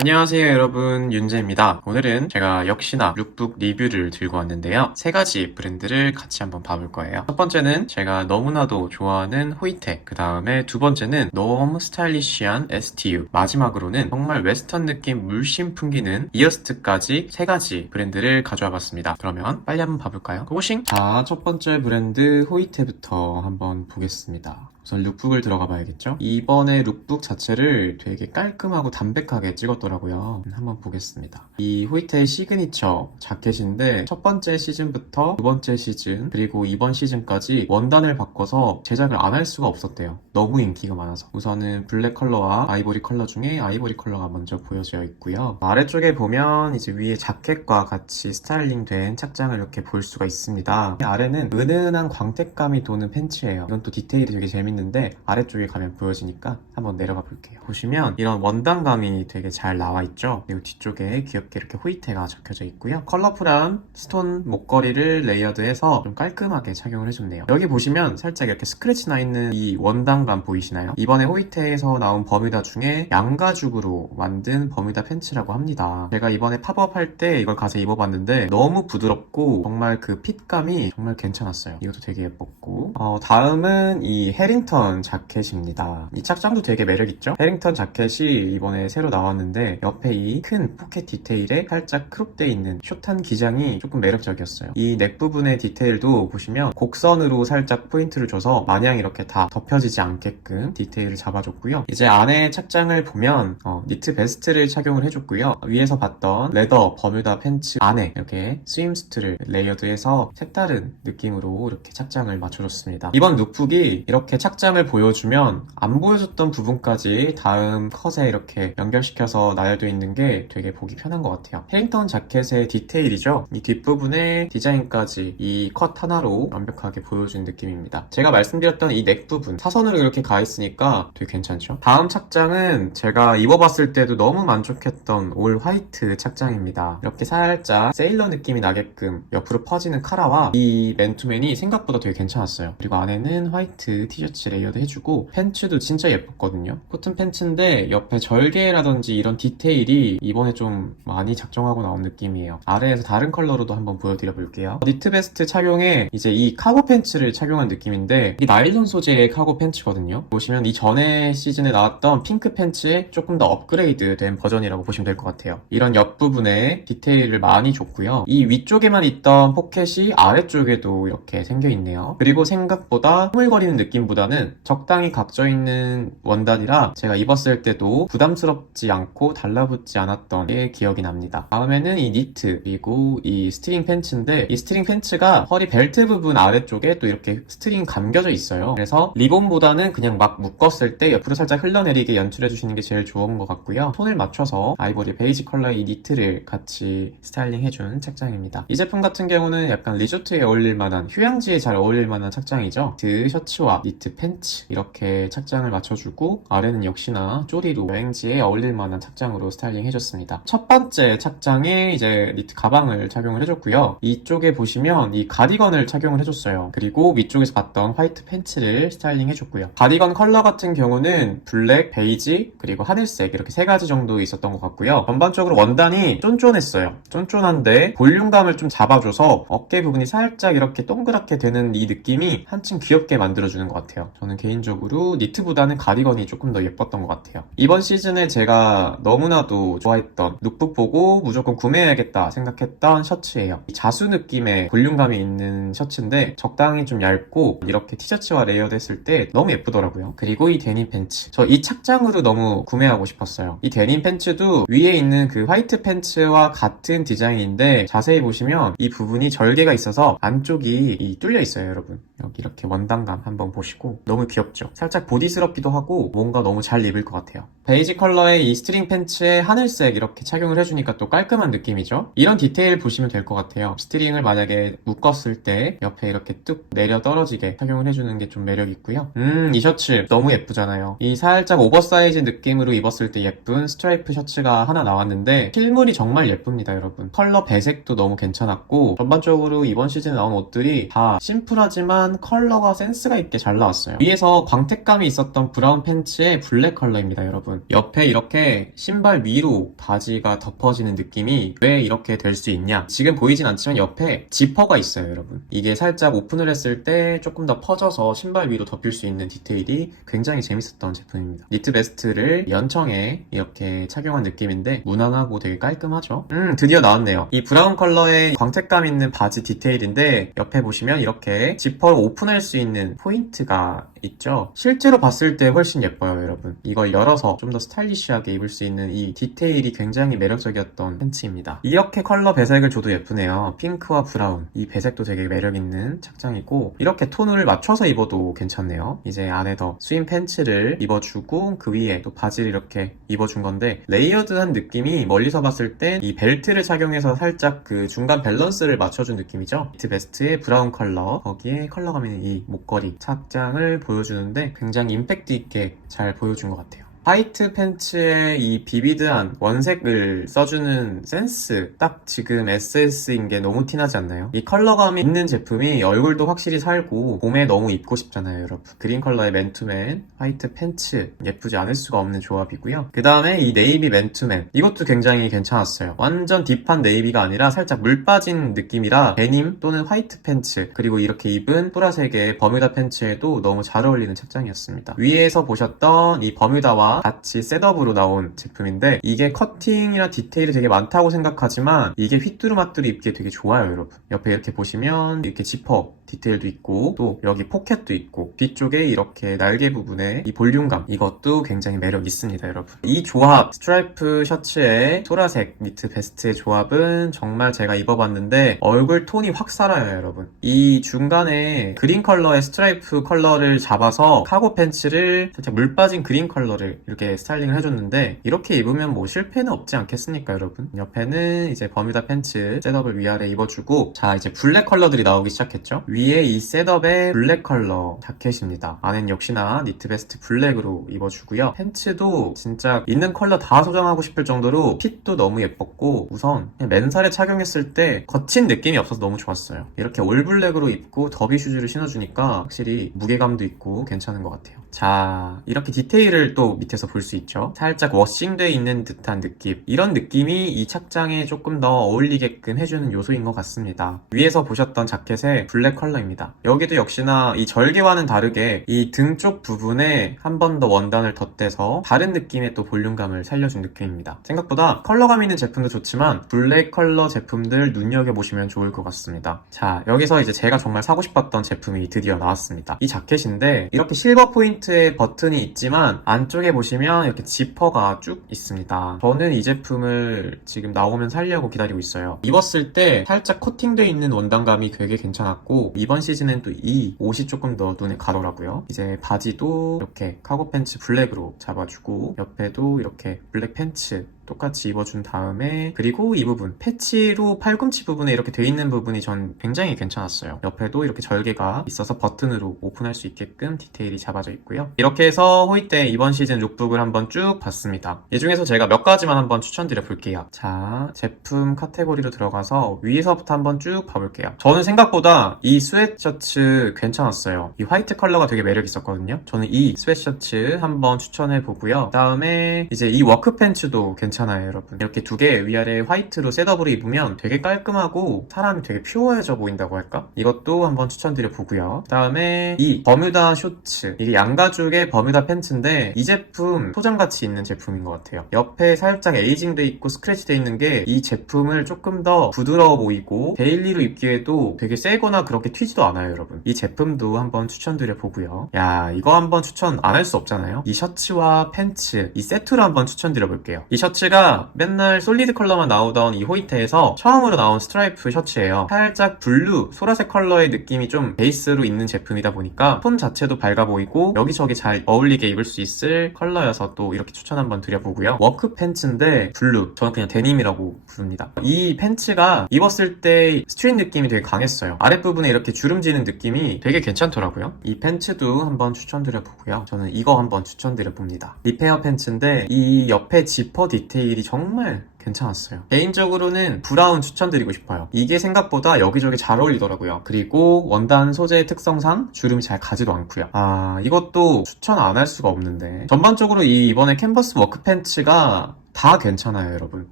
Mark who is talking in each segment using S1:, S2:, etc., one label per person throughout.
S1: 안녕하세요 여러분. 윤재입니다. 오늘은 제가 역시나 룩북 리뷰를 들고 왔는데요. 세 가지 브랜드를 같이 한번 봐볼 거예요. 첫 번째는 제가 너무나도 좋아하는 호이테 그 다음에 두 번째는 너무 스타일리시한 STU 마지막으로는 정말 웨스턴 느낌 물씬 풍기는 이어스트까지 세 가지 브랜드를 가져와 봤습니다. 그러면 빨리 한번 봐볼까요? 고고싱! 자첫 번째 브랜드 호이테부터 한번 보겠습니다 우선 룩북을 들어가 봐야겠죠? 이번에 룩북 자체를 되게 깔끔하고 담백하게 찍었더라고요. 한번 보겠습니다. 이 호이테의 시그니처 자켓인데 첫 번째 시즌부터 두 번째 시즌 그리고 이번 시즌까지 원단을 바꿔서 제작을 안 할 수가 없었대요. 너무 인기가 많아서. 우선은 블랙 컬러와 아이보리 컬러 중에 아이보리 컬러가 먼저 보여져 있고요. 아래쪽에 보면 이제 위에 자켓과 같이 스타일링 된 착장을 이렇게 볼 수가 있습니다. 아래는 은은한 광택감이 도는 팬츠예요. 이건 또 디테일이 되게 재밌는 데 아래쪽에 가면 보여지니까 한번 내려가 볼게요. 보시면 이런 원단감이 되게 잘 나와 있죠. 그리고 뒤쪽에 귀엽게 이렇게 호이테가 적혀져 있고요. 컬러풀한 스톤 목걸이를 레이어드해서 좀 깔끔하게 착용을 해줬네요. 여기 보시면 살짝 이렇게 스크래치 나 있는 이 원단감 보이시나요? 이번에 호이테에서 나온 버뮤다 중에 양가죽으로 만든 버뮤다 팬츠라고 합니다. 제가 이번에 팝업 할 때 이걸 가서 입어봤는데 너무 부드럽고 정말 그 핏감이 정말 괜찮았어요. 이것도 되게 예뻤고 어, 다음은 이 해링턴 자켓입니다. 이 착장도 되게 매력있죠? 해링턴 자켓이 이번에 새로 나왔는데 옆에 이 큰 포켓 디테일에 살짝 크롭되어 있는 숏한 기장이 조금 매력적이었어요. 이 넥 부분의 디테일도 보시면 곡선으로 살짝 포인트를 줘서 마냥 이렇게 다 덮여지지 않게끔 디테일을 잡아줬고요. 이제 안에 착장을 보면 어, 니트 베스트를 착용을 해줬고요. 위에서 봤던 레더 버뮤다 팬츠 안에 이렇게 스윙스트를 레이어드해서 색다른 느낌으로 이렇게 착장을 맞춰줬습니다. 이번 룩북이 이렇게 착 장을 보여주면 안 보여줬던 부분까지 다음 컷에 이렇게 연결시켜서 나열되어 있는 게 되게 보기 편한 것 같아요. 해링턴 자켓의 디테일이죠. 이 뒷부분의 디자인까지 이 컷 하나로 완벽하게 보여준 느낌입니다. 제가 말씀드렸던 이 넥 부분 사선으로 이렇게 가 있으니까 되게 괜찮죠? 다음 착장은 제가 입어봤을 때도 너무 만족했던 올 화이트 착장입니다. 이렇게 살짝 세일러 느낌이 나게끔 옆으로 퍼지는 카라와 이 맨투맨이 생각보다 되게 괜찮았어요. 그리고 안에는 화이트 티셔츠 레이어드 해주고 팬츠도 진짜 예뻤거든요. 코튼 팬츠인데 옆에 절개라든지 이런 디테일이 이번에 좀 많이 작정하고 나온 느낌이에요. 아래에서 다른 컬러로도 한번 보여드려 볼게요. 니트 베스트 착용에 이제 이 카고 팬츠를 착용한 느낌인데 이 나일론 소재의 카고 팬츠거든요. 보시면 이 전에 시즌에 나왔던 핑크 팬츠의 조금 더 업그레이드 된 버전이라고 보시면 될 것 같아요. 이런 옆부분에 디테일을 많이 줬고요. 이 위쪽에만 있던 포켓이 아래쪽에도 이렇게 생겨 있네요. 그리고 생각보다 흐물거리는 느낌보다 는 적당히 각져 있는 원단이라 제가 입었을 때도 부담스럽지 않고 달라붙지 않았던 게 기억이 납니다. 다음에는 이 니트 그리고 이 스트링 팬츠인데 이 스트링 팬츠가 허리 벨트 부분 아래쪽에 또 이렇게 스트링 감겨져 있어요. 그래서 리본보다는 그냥 막 묶었을 때 옆으로 살짝 흘러내리게 연출해 주시는 게 제일 좋은 것 같고요. 톤을 맞춰서 아이보리 베이지 컬러의 이 니트를 같이 스타일링 해준 착장입니다. 이 제품 같은 경우는 약간 리조트에 어울릴 만한 휴양지에 잘 어울릴 만한 착장이죠. 드 셔츠와 니트 팬츠 이렇게 착장을 맞춰주고 아래는 역시나 쪼리로 여행지에 어울릴 만한 착장으로 스타일링 해줬습니다. 첫 번째 착장에 이제 니트 가방을 착용을 해줬고요. 이쪽에 보시면 이 가디건을 착용을 해줬어요. 그리고 위쪽에서 봤던 화이트 팬츠를 스타일링 해줬고요. 가디건 컬러 같은 경우는 블랙, 베이지, 그리고 하늘색 이렇게 세 가지 정도 있었던 것 같고요. 전반적으로 원단이 쫀쫀했어요. 쫀쫀한데 볼륨감을 좀 잡아줘서 어깨 부분이 살짝 이렇게 동그랗게 되는 이 느낌이 한층 귀엽게 만들어주는 것 같아요. 저는 개인적으로 니트보다는 가디건이 조금 더 예뻤던 것 같아요. 이번 시즌에 제가 너무나도 좋아했던 룩북 보고 무조건 구매해야겠다 생각했던 셔츠예요. 이 자수 느낌의 볼륨감이 있는 셔츠인데 적당히 좀 얇고 이렇게 티셔츠와 레이어드 했을 때 너무 예쁘더라고요. 그리고 이 데님 팬츠. 저 이 착장으로 너무 구매하고 싶었어요. 이 데님 팬츠도 위에 있는 그 화이트 팬츠와 같은 디자인인데 자세히 보시면 이 부분이 절개가 있어서 안쪽이 이 뚫려 있어요, 여러분. 여기 이렇게 원단감 한번 보시고 너무 귀엽죠? 살짝 보디스럽기도 하고 뭔가 너무 잘 입을 것 같아요. 베이지 컬러의 이 스트링 팬츠에 하늘색 이렇게 착용을 해주니까 또 깔끔한 느낌이죠? 이런 디테일 보시면 될 것 같아요. 스트링을 만약에 묶었을 때 옆에 이렇게 뚝 내려 떨어지게 착용을 해주는 게 좀 매력 있고요. 음, 이 셔츠 너무 예쁘잖아요. 이 살짝 오버사이즈 느낌으로 입었을 때 예쁜 스트라이프 셔츠가 하나 나왔는데 실물이 정말 예쁩니다, 여러분. 컬러 배색도 너무 괜찮았고 전반적으로 이번 시즌에 나온 옷들이 다 심플하지만 컬러가 센스가 있게 잘 나왔어요. 좋았어요. 위에서 광택감이 있었던 브라운 팬츠의 블랙 컬러입니다, 여러분. 옆에 이렇게 신발 위로 바지가 덮어지는 느낌이 왜 이렇게 될 수 있냐? 지금 보이진 않지만 옆에 지퍼가 있어요, 여러분. 이게 살짝 오픈을 했을 때 조금 더 퍼져서 신발 위로 덮일 수 있는 디테일이 굉장히 재밌었던 제품입니다. 니트 베스트를 연청에 이렇게 착용한 느낌인데 무난하고 되게 깔끔하죠? 음, 드디어 나왔네요. 이 브라운 컬러의 광택감 있는 바지 디테일인데 옆에 보시면 이렇게 지퍼를 오픈할 수 있는 포인트가 not 있죠? 실제로 봤을 때 훨씬 예뻐요, 여러분. 이걸 열어서 좀 더 스타일리시하게 입을 수 있는 이 디테일이 굉장히 매력적이었던 팬츠입니다. 이렇게 컬러 배색을 줘도 예쁘네요. 핑크와 브라운. 이 배색도 되게 매력있는 착장이고 이렇게 톤을 맞춰서 입어도 괜찮네요. 이제 안에 더 스윙 팬츠를 입어주고 그 위에 또 바지를 이렇게 입어준 건데 레이어드한 느낌이 멀리서 봤을 때 이 벨트를 착용해서 살짝 그 중간 밸런스를 맞춰준 느낌이죠. 니트 베스트의 브라운 컬러 거기에 컬러감 있는 이 목걸이 착장을 보여주는데 굉장히 임팩트 있게 잘 보여준 것 같아요. 화이트 팬츠에 이 비비드한 원색을 써주는 센스 딱 지금 SS인 게 너무 티나지 않나요? 이 컬러감이 있는 제품이 얼굴도 확실히 살고 봄에 너무 입고 싶잖아요 여러분. 그린 컬러의 맨투맨 화이트 팬츠 예쁘지 않을 수가 없는 조합이고요. 그 다음에 이 네이비 맨투맨. 이것도 굉장히 괜찮았어요. 완전 딥한 네이비가 아니라 살짝 물 빠진 느낌이라 데님 또는 화이트 팬츠 그리고 이렇게 입은 보라색의 버뮤다 팬츠에도 너무 잘 어울리는 착장이었습니다. 위에서 보셨던 이 버뮤다와 같이 셋업으로 나온 제품인데 이게 커팅이나 디테일이 되게 많다고 생각하지만 이게 휘뚜루마뚜루 입기에 되게 좋아요 여러분. 옆에 이렇게 보시면 이렇게 지퍼 디테일도 있고 또 여기 포켓도 있고 뒤쪽에 이렇게 날개 부분에 이 볼륨감 이것도 굉장히 매력 있습니다 여러분. 이 조합 스트라이프 셔츠에 소라색 니트 베스트의 조합은 정말 제가 입어봤는데 얼굴 톤이 확 살아요 여러분. 이 중간에 그린 컬러의 스트라이프 컬러를 잡아서 카고 팬츠를 살짝 물 빠진 그린 컬러를 이렇게 스타일링을 해줬는데 이렇게 입으면 뭐 실패는 없지 않겠습니까 여러분? 옆에는 이제 버뮤다 팬츠 셋업을 위아래 입어주고 자 이제 블랙 컬러들이 나오기 시작했죠? 위에 이 셋업의 블랙 컬러 자켓입니다. 안엔 역시나 니트 베스트 블랙으로 입어주고요. 팬츠도 진짜 있는 컬러 다 소장하고 싶을 정도로 핏도 너무 예뻤고 우선 맨살에 착용했을 때 거친 느낌이 없어서 너무 좋았어요. 이렇게 올 블랙으로 입고 더비 슈즈를 신어주니까 확실히 무게감도 있고 괜찮은 것 같아요 자 이렇게 디테일을 또 밑에서 볼 수 있죠. 살짝 워싱돼 있는 듯한 느낌. 이런 느낌이 이 착장에 조금 더 어울리게끔 해주는 요소인 것 같습니다. 위에서 보셨던 자켓의 블랙 컬러입니다. 여기도 역시나 이 절개와는 다르게 이 등 쪽 부분에 한 번 더 원단을 덧대서 다른 느낌의 또 볼륨감을 살려준 느낌입니다. 생각보다 컬러감 있는 제품도 좋지만 블랙 컬러 제품들 눈여겨보시면 좋을 것 같습니다. 자 여기서 이제 제가 정말 사고 싶었던 제품이 드디어 나왔습니다. 이 자켓인데 이렇게 실버 포인트 의 버튼이 있지만 안쪽에 보시면 이렇게 지퍼가 쭉 있습니다. 저는 이 제품을 지금 나오면 살려고 기다리고 있어요. 입었을 때 살짝 코팅되어 있는 원단감이 되게 괜찮았고 이번 시즌엔 또 이 옷이 조금 더 눈에 가더라고요. 이제 바지도 이렇게 카고 팬츠 블랙으로 잡아주고 옆에도 이렇게 블랙 팬츠 똑같이 입어준 다음에 그리고 이 부분 패치로 팔꿈치 부분에 이렇게 돼 있는 부분이 전 굉장히 괜찮았어요. 옆에도 이렇게 절개가 있어서 버튼으로 오픈할 수 있게끔 디테일이 잡아져 있고요. 이렇게 해서 호이때 이번 시즌 룩북을 한번 쭉 봤습니다. 이 중에서 제가 몇 가지만 한번 추천드려 볼게요. 자 제품 카테고리로 들어가서 위에서부터 한번 쭉 봐볼게요. 저는 생각보다 이 스웨트셔츠 괜찮았어요. 이 화이트 컬러가 되게 매력 있었거든요. 저는 이 스웨트셔츠 한번 추천해 보고요. 다음에 이제 이 워크 팬츠도 괜찮 아요 여러분. 이렇게 두 개 위아래 화이트로 셋업으로 입으면 되게 깔끔하고 사람이 되게 퓨어해져 보인다고 할까? 이것도 한번 추천드려 보고요. 다음에 이 버뮤다 쇼츠. 이게 양가죽의 버뮤다 팬츠인데 이 제품 소장가치 있는 제품인 것 같아요. 옆에 살짝 에이징돼 있고 스크래치 돼 있는 게 이 제품을 조금 더 부드러워 보이고 데일리로 입기에도 되게 세거나 그렇게 튀지도 않아요 여러분. 이 제품도 한번 추천드려 보고요. 야 이거 한번 추천 안 할 수 없잖아요. 이 셔츠와 팬츠 이 세트로 한번 추천드려 볼게요. 이 셔츠 가 맨날 솔리드 컬러만 나오던 이 호이트에서 처음으로 나온 스트라이프 셔츠예요. 살짝 블루 소라색 컬러의 느낌이 좀 베이스로 있는 제품이다 보니까 톤 자체도 밝아 보이고 여기저기 잘 어울리게 입을 수 있을 컬러여서 또 이렇게 추천 한번 드려보고요. 워크 팬츠인데 블루 저는 그냥 데님이라고 부릅니다. 이 팬츠가 입었을 때 스트릿 느낌이 되게 강했어요. 아랫부분에 이렇게 주름지는 느낌이 되게 괜찮더라고요. 이 팬츠도 한번 추천드려보고요. 저는 이거 한번 추천드려봅니다. 리페어 팬츠인데 이 옆에 지퍼 디테일 이 정말 괜찮았어요. 개인적으로는 브라운 추천드리고 싶어요. 이게 생각보다 여기저기 잘 어울리더라고요. 그리고 원단 소재 특성상 주름이 잘 가지도 않고요. 아 이것도 추천 안 할 수가 없는데 전반적으로 이 이번에 캔버스 워크 팬츠가 다 괜찮아요, 여러분.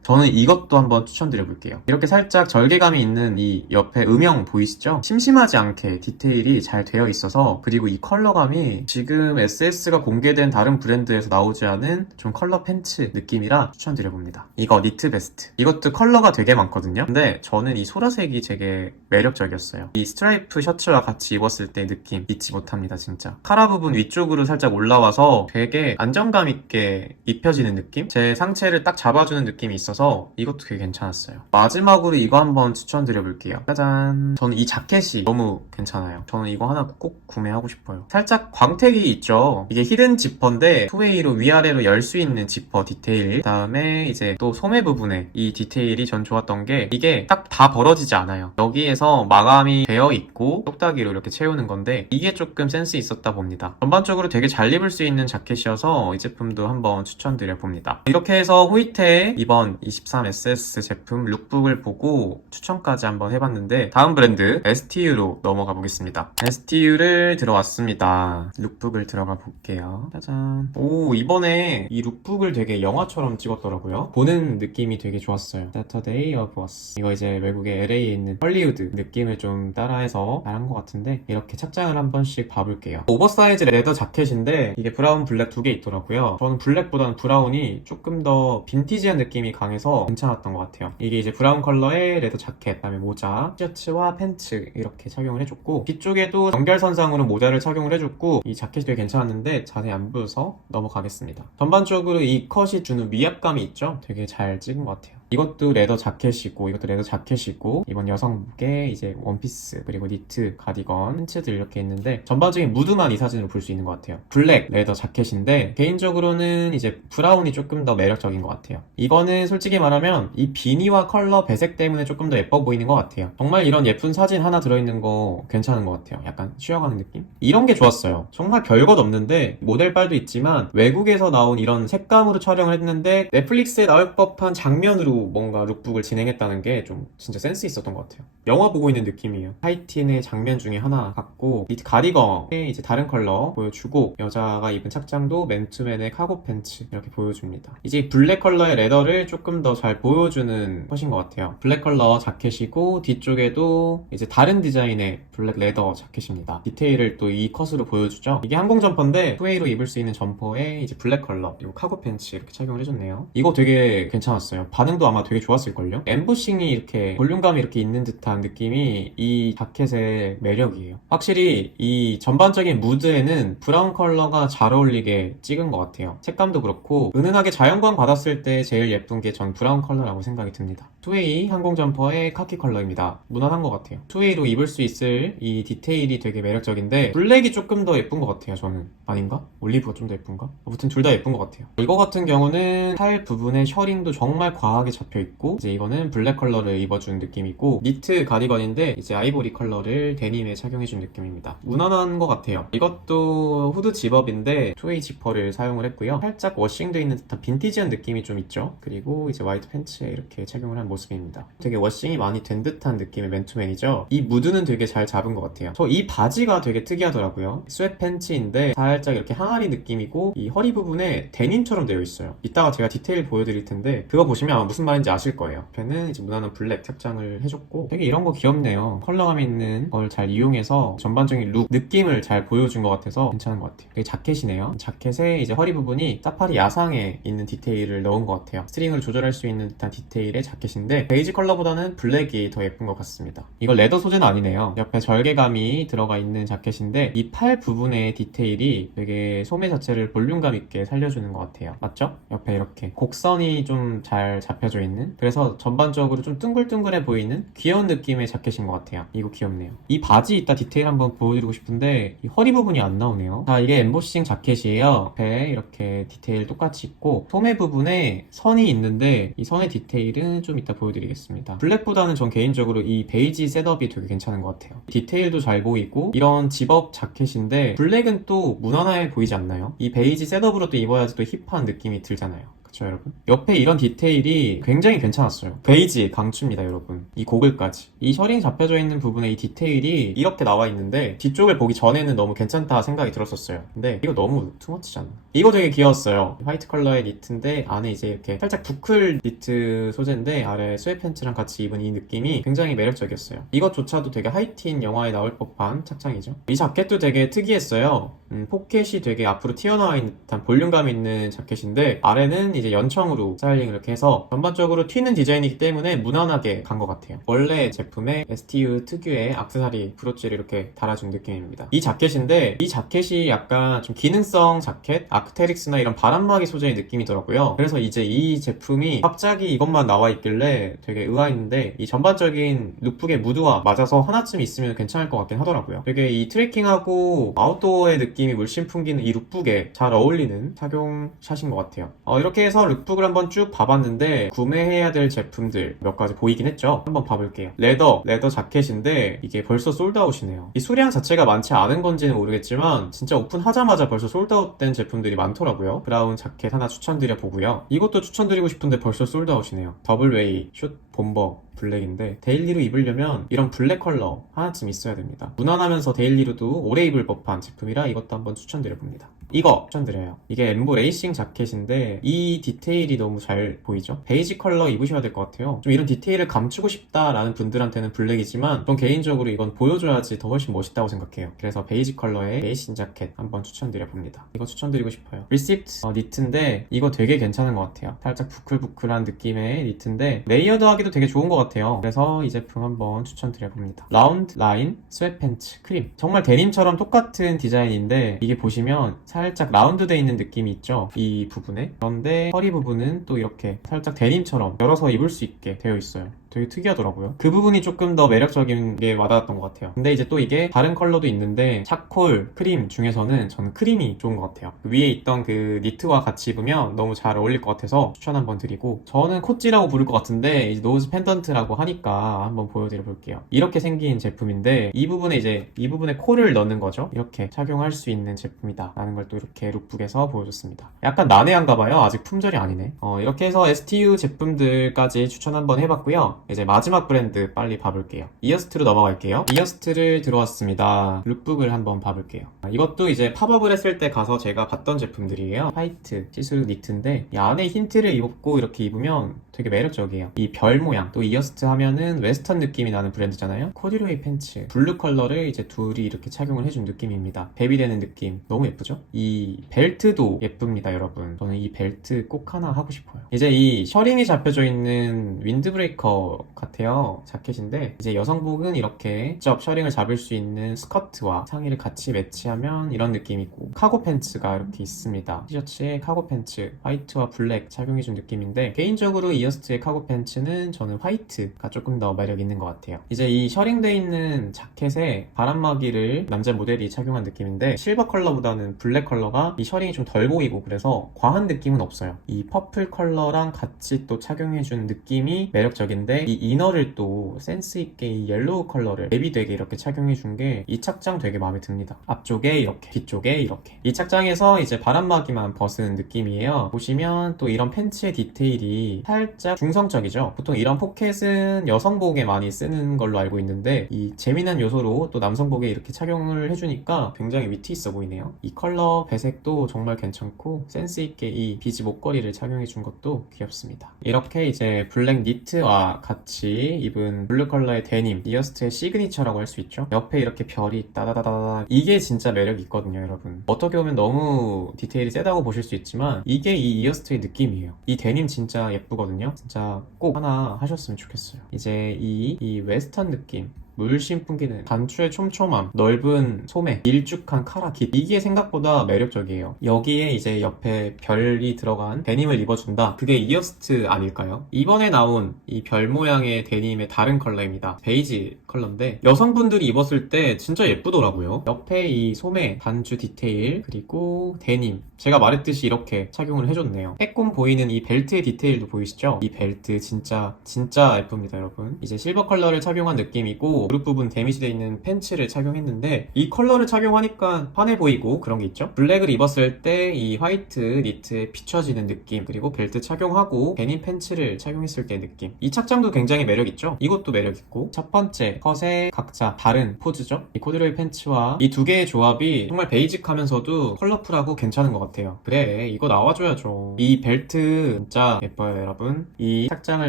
S1: 저는 이것도 한번 추천드려 볼게요. 이렇게 살짝 절개감이 있는 이 옆에 음영 보이시죠? 심심하지 않게 디테일이 잘 되어 있어서 그리고 이 컬러감이 지금 SS가 공개된 다른 브랜드에서 나오지 않은 좀 컬러 팬츠 느낌이라 추천드려 봅니다. 이거 니트 베스트. 이것도 컬러가 되게 많거든요. 근데 저는 이 소라색이 되게 매력적이었어요. 이 스트라이프 셔츠와 같이 입었을 때 느낌 잊지 못합니다, 진짜. 카라 부분 위쪽으로 살짝 올라와서 되게 안정감 있게 입혀지는 느낌? 제 상체를 딱 잡아주는 느낌이 있어서 이것도 되게 괜찮았어요. 마지막으로 이거 한번 추천드려볼게요. 짜잔. 저는 이 자켓이 너무 괜찮아요. 저는 이거 하나 꼭 구매하고 싶어요. 살짝 광택이 있죠. 이게 히든 지퍼인데 투웨이로 위아래로 열 수 있는 지퍼 디테일. 그다음에 이제 또 소매 부분에 이 디테일이 전 좋았던 게 이게 딱 다 벌어지지 않아요. 여기에서 마감이 되어 있고 똑딱이로 이렇게 채우는 건데 이게 조금 센스 있었다 봅니다. 전반적으로 되게 잘 입을 수 있는 자켓이어서 이 제품도 한번 추천드려 봅니다. 이렇게 해서 호이테의 이번 23SS 제품 룩북을 보고 추천까지 한번 해봤는데 다음 브랜드 STU로 넘어가 보겠습니다. STU를 들어왔습니다. 룩북을 들어가 볼게요. 짜잔. 오 이번에 이 룩북을 되게 영화처럼 찍었더라고요. 보는 느낌이 되게 좋았어요. Saturday of Us. 이거 이제 외국의 LA에 있는 헐리우드 느낌을 좀 따라해서 잘한 것 같은데 이렇게 착장을 한 번씩 봐볼게요. 오버사이즈 레더 자켓인데 이게 브라운 블랙 두 개 있더라고요. 저는 블랙보다는 브라운이 조금 더 빈티지한 느낌이 강해서 괜찮았던 것 같아요. 이게 이제 브라운 컬러의 레더 자켓, 그다음에 모자, 셔츠와 팬츠 이렇게 착용을 해줬고 뒤쪽에도 연결선상으로 모자를 착용을 해줬고 이 자켓이 되게 괜찮았는데 자세히 안 보여서 넘어가겠습니다. 전반적으로 이 컷이 주는 위압감이 있죠? 되게 잘 찍은 것 같아요. 이것도 레더 자켓이고 이것도 레더 자켓이고 이번 여성복에 이제 원피스 그리고 니트 가디건 팬츠들 이렇게 있는데 전반적인 무드만 이 사진으로 볼 수 있는 것 같아요. 블랙 레더 자켓인데 개인적으로는 이제 브라운이 조금 더 매력적인 것 같아요. 이거는 솔직히 말하면 이 비니와 컬러 배색 때문에 조금 더 예뻐 보이는 것 같아요. 정말 이런 예쁜 사진 하나 들어있는 거 괜찮은 것 같아요. 약간 쉬어가는 느낌? 이런 게 좋았어요. 정말 별것 없는데 모델빨도 있지만 외국에서 나온 이런 색감으로 촬영을 했는데 넷플릭스에 나올 법한 장면으로 뭔가 룩북을 진행했다는 게 좀 진짜 센스 있었던 것 같아요. 영화 보고 있는 느낌이에요. 하이틴의 장면 중에 하나 같고 이 가디건의 이제 다른 컬러 보여주고 여자가 입은 착장도 맨투맨의 카고 팬츠 이렇게 보여줍니다. 이제 블랙 컬러의 레더를 조금 더 잘 보여주는 컷인 것 같아요. 블랙 컬러 자켓이고 뒤쪽에도 이제 다른 디자인의 블랙 레더 자켓입니다. 디테일을 또 이 컷으로 보여주죠. 이게 항공 점퍼인데 투웨이로 입을 수 있는 점퍼에 이제 블랙 컬러 그리고 카고 팬츠 이렇게 착용을 해줬네요. 이거 되게 괜찮았어요. 반응도 아마 되게 좋았을걸요? 엠보싱이 이렇게 볼륨감이 이렇게 있는 듯한 느낌이 이 자켓의 매력이에요. 확실히 이 전반적인 무드에는 브라운 컬러가 잘 어울리게 찍은 것 같아요. 색감도 그렇고 은은하게 자연광 받았을 때 제일 예쁜 게 전 브라운 컬러라고 생각이 듭니다. 투웨이 항공 점퍼의 카키 컬러입니다. 무난한 것 같아요. 투웨이로 입을 수 있을 이 디테일이 되게 매력적인데 블랙이 조금 더 예쁜 것 같아요. 저는 아닌가? 올리브가 좀 더 예쁜가? 아무튼 둘 다 예쁜 것 같아요. 이거 같은 경우는 팔 부분에 셔링도 정말 과하게 잡혀 있고 이제 이거는 블랙 컬러를 입어준 느낌이고 니트 가디건인데 이제 아이보리 컬러를 데님에 착용해준 느낌입니다. 무난한 것 같아요. 이것도 후드 집업인데 투웨이 지퍼를 사용을 했고요. 살짝 워싱돼 있는 듯한 빈티지한 느낌이 좀 있죠. 그리고 이제 화이트 팬츠에 이렇게 착용을 한 모습 입니다. 되게 워싱이 많이 된 듯한 느낌의 맨투맨이죠. 이 무드는 되게 잘 잡은 것 같아요. 저 이 바지가 되게 특이하더라고요. 스웨트 팬츠인데 살짝 이렇게 항아리 느낌이고 이 허리 부분에 데님처럼 되어 있어요. 이따가 제가 디테일 보여드릴 텐데 그거 보시면 아마 무슨 말인지 아실 거예요. 옆에는 이제 무난한 블랙 착장을 해줬고 되게 이런 거 귀엽네요. 컬러감 있는 걸 잘 이용해서 전반적인 룩 느낌을 잘 보여준 것 같아서 괜찮은 것 같아요. 되게 자켓이네요. 자켓에 이제 허리 부분이 사파리 야상에 있는 디테일을 넣은 것 같아요. 스트링을 조절할 수 있는 듯한 디테일의 자켓인데 베이지 컬러보다는 블랙이 더 예쁜 것 같습니다. 이거 레더 소재는 아니네요. 옆에 절개감이 들어가 있는 자켓인데 이 팔 부분의 디테일이 되게 소매 자체를 볼륨감 있게 살려주는 것 같아요. 맞죠? 옆에 이렇게 곡선이 좀 잘 잡혀져 있는 그래서 전반적으로 좀 둥글둥글해 보이는 귀여운 느낌의 자켓인 것 같아요. 이거 귀엽네요. 이 바지 이따 디테일 한번 보여드리고 싶은데 이 허리 부분이 안 나오네요. 자 이게 엠보싱 자켓이에요. 옆에 이렇게 디테일 똑같이 있고 소매 부분에 선이 있는데 이 선의 디테일은 좀 이따 보여드리겠습니다. 블랙보다는 전 개인적으로 이 베이지 셋업이 되게 괜찮은 것 같아요. 디테일도 잘 보이고 이런 집업 자켓인데 블랙은 또 무난해 보이지 않나요? 이 베이지 셋업으로 또 입어야지 또 힙한 느낌이 들잖아요. 그쵸 여러분? 옆에 이런 디테일이 굉장히 괜찮았어요. 베이지 강추입니다 여러분. 이 고글까지. 이 셔링 잡혀져 있는 부분에 이 디테일이 이렇게 나와 있는데 뒤쪽을 보기 전에는 너무 괜찮다 생각이 들었었어요. 근데 이거 너무 투머치잖아. 이거 되게 귀여웠어요. 화이트 컬러의 니트인데 안에 이제 이렇게 살짝 부클 니트 소재인데 아래 스웨 팬츠랑 같이 입은 이 느낌이 굉장히 매력적이었어요. 이것조차도 되게 하이틴 영화에 나올 법한 착장이죠. 이 자켓도 되게 특이했어요. 음, 포켓이 되게 앞으로 튀어나와 있는 듯한 볼륨감 있는 자켓인데 아래는 이제 연청으로 스타일링을 이렇게 해서 전반적으로 튀는 디자인이기 때문에 무난하게 간 것 같아요. 원래 제품에 STU 특유의 악세사리 브로치를 이렇게 달아준 느낌입니다. 이 자켓인데 이 자켓이 약간 좀 기능성 자켓, 아크테릭스나 이런 바람막이 소재의 느낌이더라고요. 그래서 이제 이 제품이 갑자기 이것만 나와 있길래 되게 의아했는데 이 전반적인 룩북의 무드와 맞아서 하나쯤 있으면 괜찮을 것 같긴 하더라고요. 되게 이 트레킹하고 아웃도어의 느낌이 물씬 풍기는 이 룩북에 잘 어울리는 착용 샷인 것 같아요. 어, 이렇게 해서 룩북을 한번 쭉 봐봤는데 구매해야 될 제품들 몇 가지 보이긴 했죠. 한번 봐볼게요. 레더, 레더 자켓인데 이게 벌써 솔드아웃이네요. 이 수량 자체가 많지 않은 건지는 모르겠지만 진짜 오픈하자마자 벌써 솔드아웃된 제품들이 많더라고요. 브라운 자켓 하나 추천드려 보고요. 이것도 추천드리고 싶은데 벌써 솔드아웃이네요. 더블 웨이, 슛, 본버, 블랙인데 데일리로 입으려면 이런 블랙 컬러 하나쯤 있어야 됩니다. 무난하면서 데일리로도 오래 입을 법한 제품이라 이것도 한번 추천드려 봅니다. 이거 추천드려요. 이게 엠보 레이싱 자켓인데 이 디테일이 너무 잘 보이죠? 베이지 컬러 입으셔야 될 것 같아요. 좀 이런 디테일을 감추고 싶다라는 분들한테는 블랙이지만 전 개인적으로 이건 보여줘야지 더 훨씬 멋있다고 생각해요. 그래서 베이지 컬러의 레이싱 자켓 한번 추천드려 봅니다. 이거 추천드리고 싶어요. 리시프트 어, 니트인데 이거 되게 괜찮은 것 같아요. 살짝 부클부클한 느낌의 니트인데 레이어드 하기도 되게 좋은 것 같아요. 그래서 이 제품 한번 추천드려 봅니다. 라운드 라인 스웨팬츠 크림 정말 데님처럼 똑같은 디자인인데 이게 보시면 살짝 라운드돼 있는 느낌이 있죠? 이 부분에? 그런데 허리 부분은 또 이렇게 살짝 데님처럼 열어서 입을 수 있게 되어 있어요 되게 특이하더라고요. 그 부분이 조금 더 매력적인 게 와닿았던 것 같아요. 근데 이제 또 이게 다른 컬러도 있는데 차콜, 크림 중에서는 저는 크림이 좋은 것 같아요. 위에 있던 그 니트와 같이 입으면 너무 잘 어울릴 것 같아서 추천 한번 드리고 저는 코찌라고 부를 것 같은데 이제 노즈 펜던트라고 하니까 한번 보여드려 볼게요. 이렇게 생긴 제품인데 이 부분에 이제 이 부분에 콜을 넣는 거죠. 이렇게 착용할 수 있는 제품이다 라는 걸 또 이렇게 룩북에서 보여줬습니다. 약간 난해한가 봐요. 아직 품절이 아니네. 어, 이렇게 해서 STU 제품들까지 추천 한번 해봤고요. 이제 마지막 브랜드 빨리 봐볼게요. 이어스트로 넘어갈게요. 이어스트를 들어왔습니다. 룩북을 한번 봐볼게요. 아, 이것도 이제 팝업을 했을 때 가서 제가 봤던 제품들이에요. 화이트 시스 니트인데 이 안에 흰티를 입고 이렇게 입으면 되게 매력적이에요. 이 별 모양 또 이어스트 하면은 웨스턴 느낌이 나는 브랜드잖아요. 코디로이 팬츠 블루 컬러를 이제 둘이 이렇게 착용을 해준 느낌입니다. 대비되는 느낌 너무 예쁘죠? 이 벨트도 예쁩니다, 여러분. 저는 이 벨트 꼭 하나 하고 싶어요. 이제 이 셔링이 잡혀져 있는 윈드브레이커 같아요. 자켓인데 이제 여성복은 이렇게 직접 셔링을 잡을 수 있는 스커트와 상의를 같이 매치하면 이런 느낌이고 카고 팬츠가 이렇게 있습니다. 티셔츠에 카고 팬츠 화이트와 블랙 착용해준 느낌인데 개인적으로 이어스트의 카고 팬츠는 저는 화이트가 조금 더 매력 있는 것 같아요. 이제 이 셔링돼 있는 자켓에 바람막이를 남자 모델이 착용한 느낌인데 실버 컬러보다는 블랙 컬러가 이 셔링이 좀 덜 보이고 그래서 과한 느낌은 없어요. 이 퍼플 컬러랑 같이 또 착용해준 느낌이 매력적인데 이 이너를 또 센스 있게 이 옐로우 컬러를 대비되게 이렇게 착용해 준 게 이 착장 되게 마음에 듭니다. 앞쪽에 이렇게, 뒤쪽에 이렇게. 이 착장에서 이제 바람막이만 벗은 느낌이에요. 보시면 또 이런 팬츠의 디테일이 살짝 중성적이죠. 보통 이런 포켓은 여성복에 많이 쓰는 걸로 알고 있는데 이 재미난 요소로 또 남성복에 이렇게 착용을 해주니까 굉장히 위트 있어 보이네요. 이 컬러 배색도 정말 괜찮고 센스 있게 이 비즈 목걸이를 착용해 준 것도 귀엽습니다. 이렇게 이제 블랙 니트와 같이 입은 블루 컬러의 데님 이어스트의 시그니처라고 할 수 있죠. 옆에 이렇게 별이 따다다다다 이게 진짜 매력이 있거든요, 여러분. 어떻게 보면 너무 디테일이 세다고 보실 수 있지만 이게 이 이어스트의 느낌이에요. 이 데님 진짜 예쁘거든요. 진짜 꼭 하나 하셨으면 좋겠어요. 이제 이, 이 웨스턴 느낌 물씬 풍기는 단추의 촘촘함, 넓은 소매, 일쭉한 카라킷 이게 생각보다 매력적이에요. 여기에 이제 옆에 별이 들어간 데님을 입어준다. 그게 이어스트 아닐까요? 이번에 나온 이 별 모양의 데님의 다른 컬러입니다. 베이지 컬러인데 여성분들이 입었을 때 진짜 예쁘더라고요. 옆에 이 소매, 단추 디테일 그리고 데님 제가 말했듯이 이렇게 착용을 해줬네요. 빼꼼 보이는 이 벨트의 디테일도 보이시죠? 이 벨트 진짜 진짜 예쁩니다, 여러분. 이제 실버 컬러를 착용한 느낌이고 무릎 부분 데미지되어 있는 팬츠를 착용했는데 이 컬러를 착용하니까 환해 보이고 그런 게 있죠. 블랙을 입었을 때 이 화이트 니트에 비춰지는 느낌 그리고 벨트 착용하고 데님 팬츠를 착용했을 때 느낌 이 착장도 굉장히 매력 있죠. 이것도 매력 있고 첫 번째 컷의 각자 다른 포즈죠. 이 코드로이 팬츠와 이 두 개의 조합이 정말 베이직하면서도 컬러풀하고 괜찮은 것 같아요. 그래 이거 나와줘야죠. 이 벨트 진짜 예뻐요 여러분. 이 착장을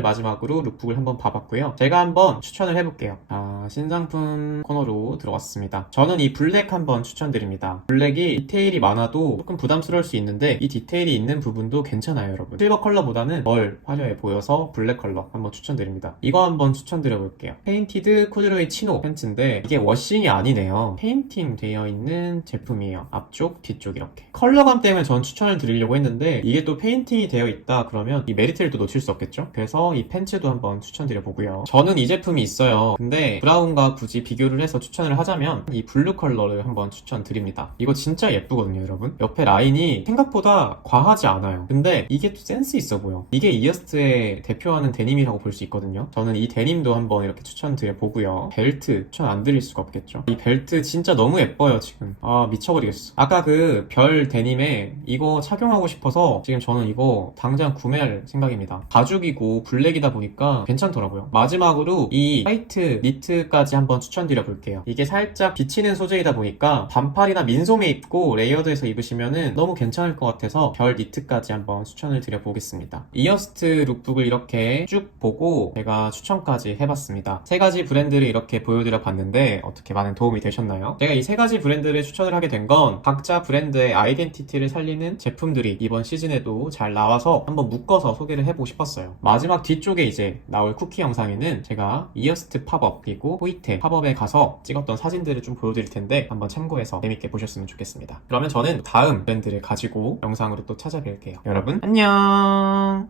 S1: 마지막으로 룩북을 한번 봐봤고요. 제가 한번 추천을 해볼게요. 아 신상품 코너로 들어왔습니다. 저는 이 블랙 한번 추천드립니다. 블랙이 디테일이 많아도 조금 부담스러울 수 있는데 이 디테일이 있는 부분도 괜찮아요 여러분. 실버 컬러보다는 덜 화려해 보여서 블랙 컬러 한번 추천드립니다. 이거 한번 추천드려볼게요. 페인티드 코드로이 치노 팬츠인데 이게 워싱이 아니네요. 페인팅 되어 있는 제품이에요. 앞쪽, 뒤쪽 이렇게. 컬러감 때문에 전 추천을 드리려고 했는데 이게 또 페인팅이 되어 있다 그러면 이 메리트를 또 놓칠 수 없겠죠? 그래서 이 팬츠도 한번 추천드려보고요. 저는 이 제품이 있어요. 근데 브라 운과 굳이 비교를 해서 추천을 하자면 이 블루 컬러를 한번 추천드립니다. 이거 진짜 예쁘거든요, 여러분. 옆에 라인이 생각보다 과하지 않아요. 근데 이게 또 센스 있어 보여. 이게 이어스트의 대표하는 데님이라고 볼 수 있거든요. 저는 이 데님도 한번 이렇게 추천드려 보고요. 벨트 추천 안 드릴 수가 없겠죠. 이 벨트 진짜 너무 예뻐요, 지금. 아, 미쳐버리겠어. 아까 그 별 데님에 이거 착용하고 싶어서 지금 저는 이거 당장 구매할 생각입니다. 가죽이고 블랙이다 보니까 괜찮더라고요. 마지막으로 이 화이트 니트 까지 한번 추천드려 볼게요. 이게 살짝 비치는 소재이다 보니까 반팔이나 민소매 입고 레이어드해서 입으시면은 너무 괜찮을 것 같아서 별 니트까지 한번 추천을 드려 보겠습니다. 이어스트 룩북을 이렇게 쭉 보고 제가 추천까지 해봤습니다. 세 가지 브랜드를 이렇게 보여드려 봤는데 어떻게 많은 도움이 되셨나요? 제가 이 세 가지 브랜드를 추천을 하게 된 건 각자 브랜드의 아이덴티티를 살리는 제품들이 이번 시즌에도 잘 나와서 한번 묶어서 소개를 해보고 싶었어요. 마지막 뒤쪽에 이제 나올 쿠키 영상에는 제가 이어스트 팝업 그리고 호이테 팝업에 가서 찍었던 사진들을 좀 보여드릴 텐데 한번 참고해서 재밌게 보셨으면 좋겠습니다. 그러면 저는 다음 브랜드를 가지고 영상으로 또 찾아뵐게요. 여러분 안녕.